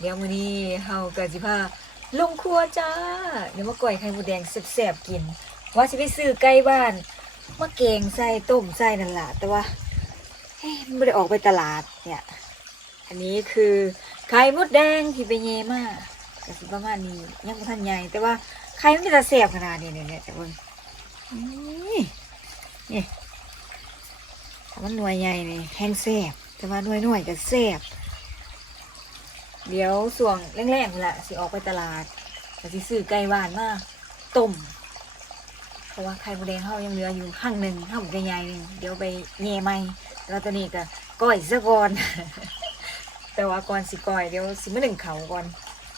เดี๋ยวมื้อนี้เฮาก็สิพาลงครัวจ้า เดี๋ยวมาก่อยไข่มดแดงแซ่บๆกิน ว่าสิไปซื้อไก่บ้านมาแกงใส่ต้มใส่นั่นล่ะแต่ว่าเฮ้ยไม่ได้ออกไปตลาดเนี่ย อันนี้คือไข่มดแดงที่ไปเยมาก็สิประมาณนี้ยังบ่ทันใหญ่แต่ว่าไข่มันจะแซ่บขนาดนี้เนี่ยแต่เบิ่งนี่นี่ถ้ามันหน่วยใหญ่นี่แห้งแซ่บแต่ว่าหน่วยหน่วยก็แซ่บ เดี๋ยวส่วงแรงๆนี่แหละสิออกไปตลาดแต่สิซื้อไก่หวานมาต้มเพราะว่าไข่มดแดงเขายังเหลืออยู่ข้างหนึ่งข้างหมูใหญ่ๆหนึ่งเดี๋ยวไปเย่ใหม่แล้วตอนนี้ก็ก้อยซะก่อน แต่ว่าก่อนสิก้อยเดี๋ยวสิมาหนึ่งเขาก่อน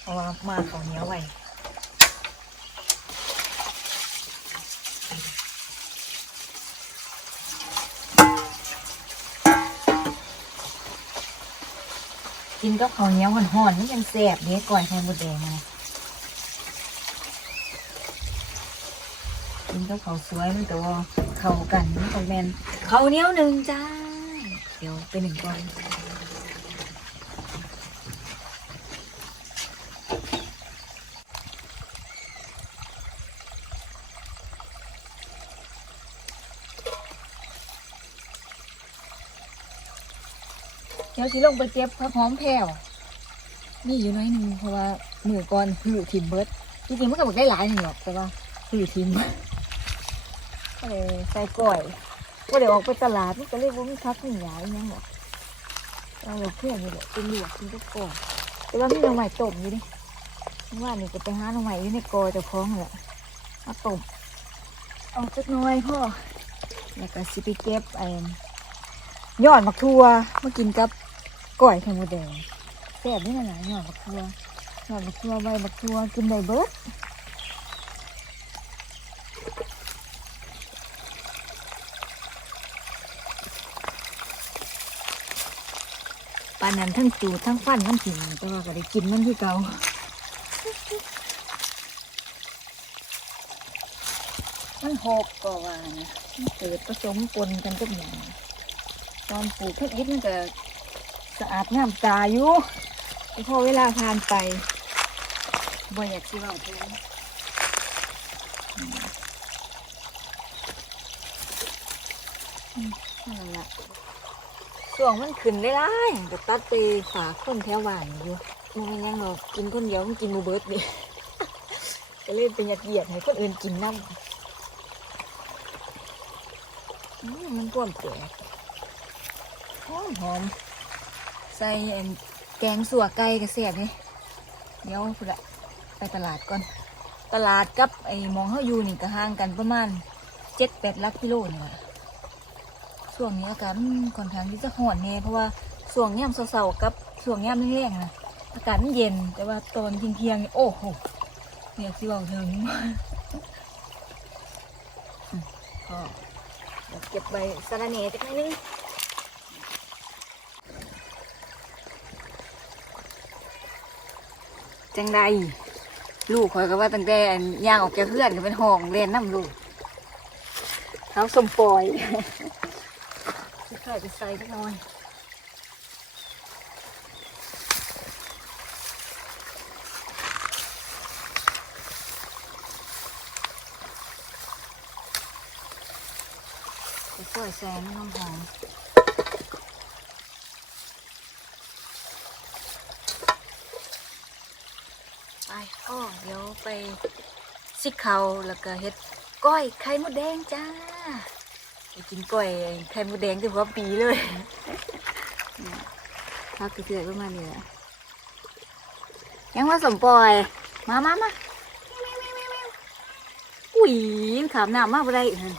เพราะว่ามาเขาเหนียวไว้ กินกับข้าวเหนียวห่อนๆนี่ยังแซ่บเด้ก้อยไข่มดแดงนะกินกับเขาวสวยมันแต่ว่าเข้ากันมันก็แมนเขาวเหนี้ยวหนึ่งจ้า เดี๋ยวไปหนึ่งก่อน เดี๋ยวสิลงไปเก็บผักหอมแผ่วนี่อยู่น้อยหนึ่งเพราะว่ามือก่อนคือทิมเบิร์ดจริงๆมันก็บอกได้หลายหนึ่งหรอกแต่ว่าคือทิมก็เลยใส่ก่อยก็เดี๋ยวออกไปตลาดมันก็เลยว่ามีพักมีหยายอิหยังหรอกเราบอกเพื่อนนี่แหละเป็นหลวกกินก็ก่อนแต่ว่ามีน่อไม้ต้มอยู่ดิว่านี่ก็ไปหาน่อไม้อยู่ในกอจ้าของแหละมาต้มเอาจักน่อยพ่อแล้วก็สิไปเก็บไอ้ยอดมะทั่วมากินกับ ก้อยไข่มดแดงแซ่บนี่นะนะยอดมะทั่วยอดมะทั่วใบมะทั่วกินได้เบิดปานนั้นทั้งจูดทั้งฟันทั้งผิงแต่ว่าก็ได้กินมันคือเก่ามันหกก็ว่านะมันเกิดผสมปนกันกับอย่างตอนปลูกเพชรยิดมันก็ สะอาดงามตาอยู่แต่พอเวลาผ่านไปบ่อยากสิเว่าถึงนั่นละส่วงมันขึ้นได้ไรแต่ตัดไปฝากคนแถวบ้านอยู่มันเป็นยังหรอกกินคนเดียวมันกินมูเบิร์ดดิก็เลยเป็นหยัดเหยียดให้คนอื่นกินน้ำมันกวมแปลกหอมหอม ใส่แกงสัวไก่กระเสียบนี่เดี๋ยวพุ่นละไปตลาดก่อน ตลาดกับไอ้มองเฮาอยู่นี่ก็ห่างกันประมาณเจ็ดแปดลักกิโลนี่แหละช่วงนี้อากาศมันค่อนข้างที่จะร้อนแน่เพราะว่าช่วงย่ำเสาๆกับช่วงย่ำแรงๆนะอากาศมันเย็นแต่ว่าตอนเที่ยงๆนี่โอ้โหเนี่ยสิบอกถึงอืมก็เดี๋ยวเก็บใบสะระเนจักหน่อยนึง จังใดลูกคอยก็ว่าตั้งแต่อันย่างออกจากเพื่อนก็เป็นห้องเรียนน้ำลูกเขาสมปล่อยใส่ไปใส่ไปหน่อยไปใส่แซงน้ำหอมไปอ้อ เดี๋ยวไปซิกเขาแล้วก็เฮ็ดก้อยไข่มดแดงจ้าไปกินกล้วยไข่มดแดงที่หัวปีเลยพักเกือยประมาณนี้แหละยังว่าสมปล่อย มามามาอุ้ยยังขามน้ำมากไปได้อีกหั่น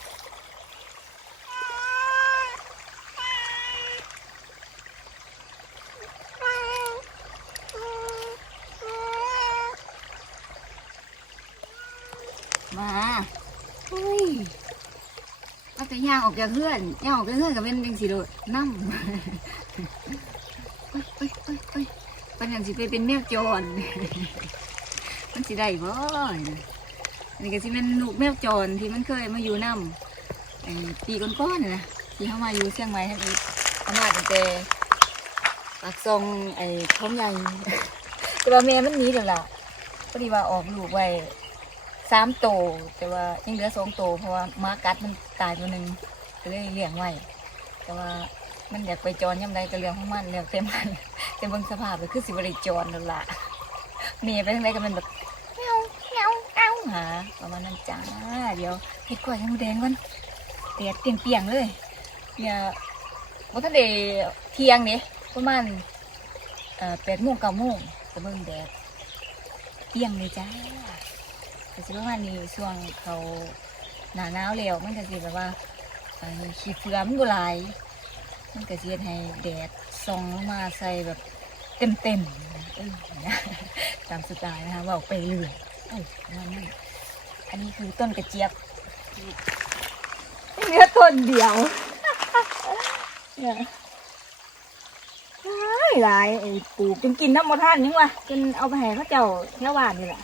มาอุ้ยก็จะย่างออกจากเพื่อนย่างออกจากเพื่อนกับเป็นยังสีโดดนั่งเอ้ยเอ้ยเอ้ยเอ้ยเป็นอย่างสิไปเป็นแมวจรมันสิได้บ่อันนี้ก็สิเป็นลูกแมวจรที่มันเคยมาอยู่น้ำไอ้ปีก้อนๆนะนะที่เข้ามาอยู่เชียงใหม่ทั้งอีกเขามาตั้งแต่ปากซองไอ้ท้องใหญ่แต่ว่าแม่มันหนี้เดี๋ยวล่ะพอดีว่าออกลูกไว้ สามโตวแต่ว่ายังเหลือสองโตวเพราะว่าหมากัดมันตายตัวหนึ่งก็เลยเลี้ยงไว้ แต่ว่ามันอยากไปจรย่ำใดก็เรื่องของมันเรื่องเต็มมันแต่เบางสภาพก็คือสิบริจรนั่นละเมียไปทางไหนก็มันแบบเงาเงาเงาหาประมาณนั้นจ้าเดี๋ยวเห็ดกล้วยยังมูแดงก่อนเตียดเปียงเปียงๆเลย เนี่ยว่าท่านเดเที่ยงเนี่ยประมาณเอ่อแปดโมงเก้าโมงจะเบิ่งแดดเที่ยงเลยจ้า แต่สิประมาณนี้ช่วงเขาหนาหนาวแล้วมันก็สิแบบว่าขี้เฟือมันก็หลายมันก็สิเฮ็ดให้แดดส่องลงมาใส่แบบเต็มเต็มๆเออตามสไตล์นะคะว่าไปเรื่อยเออประมาณนั้นอันนี้คือต้นกระเจี๊ยบเนื้อต้นเดียวเนี่ยหลายหลายไอ้ปลูกจนกินน้ำมะท่านยังวะจนเอาไปให้เขาเจ้าแถวบ้านนี่แหละ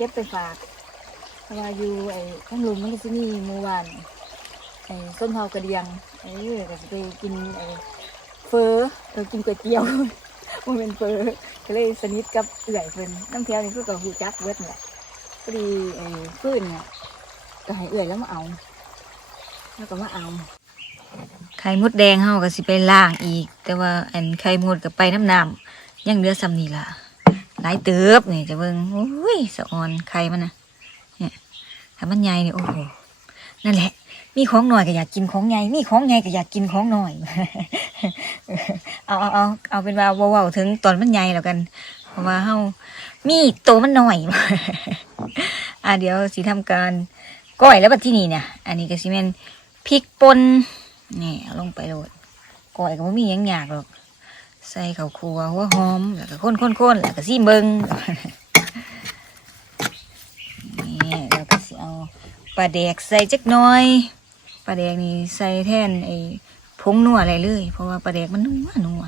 เก็บไปฝากเพราะว่าอยู่ไอ้ข้างลุมมันก็จะมีหมู่บ้านไอ้ส้มเผากระเดียงเออก็จะไปกินไอ้เฟอเออกินก๋วยเตี๋ยวมันเป็นเฟอก็เลยสนิทกับเอื่อยเพิ่นน้ำเทียวนี่เพื่อกับหูจักเวิร์ดเนี่ยพอดีไอ้ฟื้นเนี่ยก็ให้เอื่อยแล้วมาเอา แล้วก็มาเอาไข่มดแดงเฮาก็สิไปล้างอีก แต่ว่าอันไข่มดก็ไปน้ำน้ำยังเหลือซ้ำนี่ล่ะ หลายเติบนี่จะเบิ่งโอ้ยสะออนไข่มันนะเนี่ยถ้ามันใหญ่นี่โอ้โหนั่นแหละ มีของหน่อยก็อยากกินของใหญ่มีของใหญ่ก็อยากกินของหน่อยเอาเอาเอาเอาเป็นว่าเว้าถึงตอนมันใหญ่แล้วกัน เพราะว่าเฮามีโตมันหน่อยอะเดี๋ยวสิทำการก้อยแล้วบัดที่นี่เนี่ยอันนี้ก็สิแม่นพริกป่นนี่เอาลงไปโหลดก่อยก็บ่มีหยังยากหรอก ใส่ข้าวคั่วหัวหอมแล้วก็คนคนคนแล้วก็ซีเบิงนี่แล้วก็สิเอาปลาแดกใส่จักหน่อยปลาแดกนี่ใส่แทนไอ้ผงนัวอะไรเลย เพราะว่าปลาแดกมันนัวนัว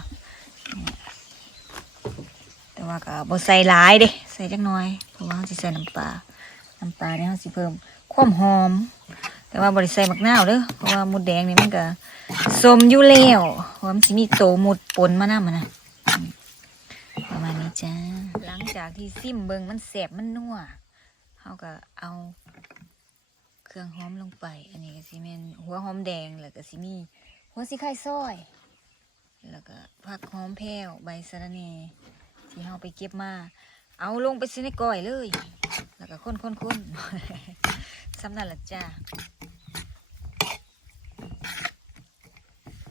แต่ว่าก็บ่ใส่หลายเด้ใส่จักหน่อยเพราะว่าเราสิใส่น้ำปลาน้ำปลาเนี่ยเราสิเพิ่มความหอม แต่ว่าบริใส่มักนาวเด้อเพราะว่าหมุดแดงนี่มันก็สมอยู่แล้วเพราะว่ามสิมีโตหมุดปนมาหน้ามันนะประมาณนี้จ้าหลังจากที่ซิมเบิงมันแสบมันนัวเขาก็เอาเครื่องหอมลงไป อันนี้ก็สิเมนหัวหอมแดงแล้วก็สิมีหัวสิไข่ซอย แล้วก็ผักหอมแพรวใบสะระแหน่ที่เราไปเก็บมา เอาลงไปใส่ในก้อยเลย แล้วก็คนคนคนๆ สำนั่นละจ้า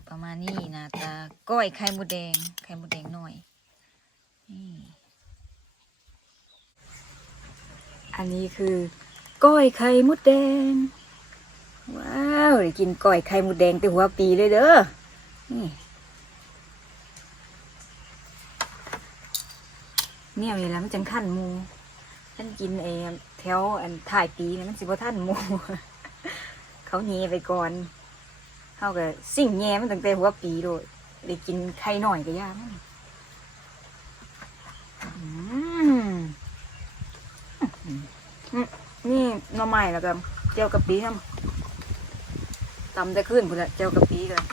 ประมาณนี้นะตาก้อยไข่มดแดง ไข่มดแดงหน่อย นี่อันนี้คือก้อยไข่มดแดง ว้าวได้กินก้อยไข่มดแดงแต่หัวปีเลยเด้อ นี่เนี่ยนี่แหละมันจังขั้นห มูฉันกินเอแถวอันถ่ายปีนี่มันสิบ่ท่านหมูเขาเนไปก่อนเขาก็สิ่งแย่มันตั้งแต่หัวปีโดยได้กินไข่หน่อยก็ยากมันอืมนี่หน่อไม้แล้วก็เจียวกะปิทำตำได้ขึ้นพุ่นละเจียวกะปิกัน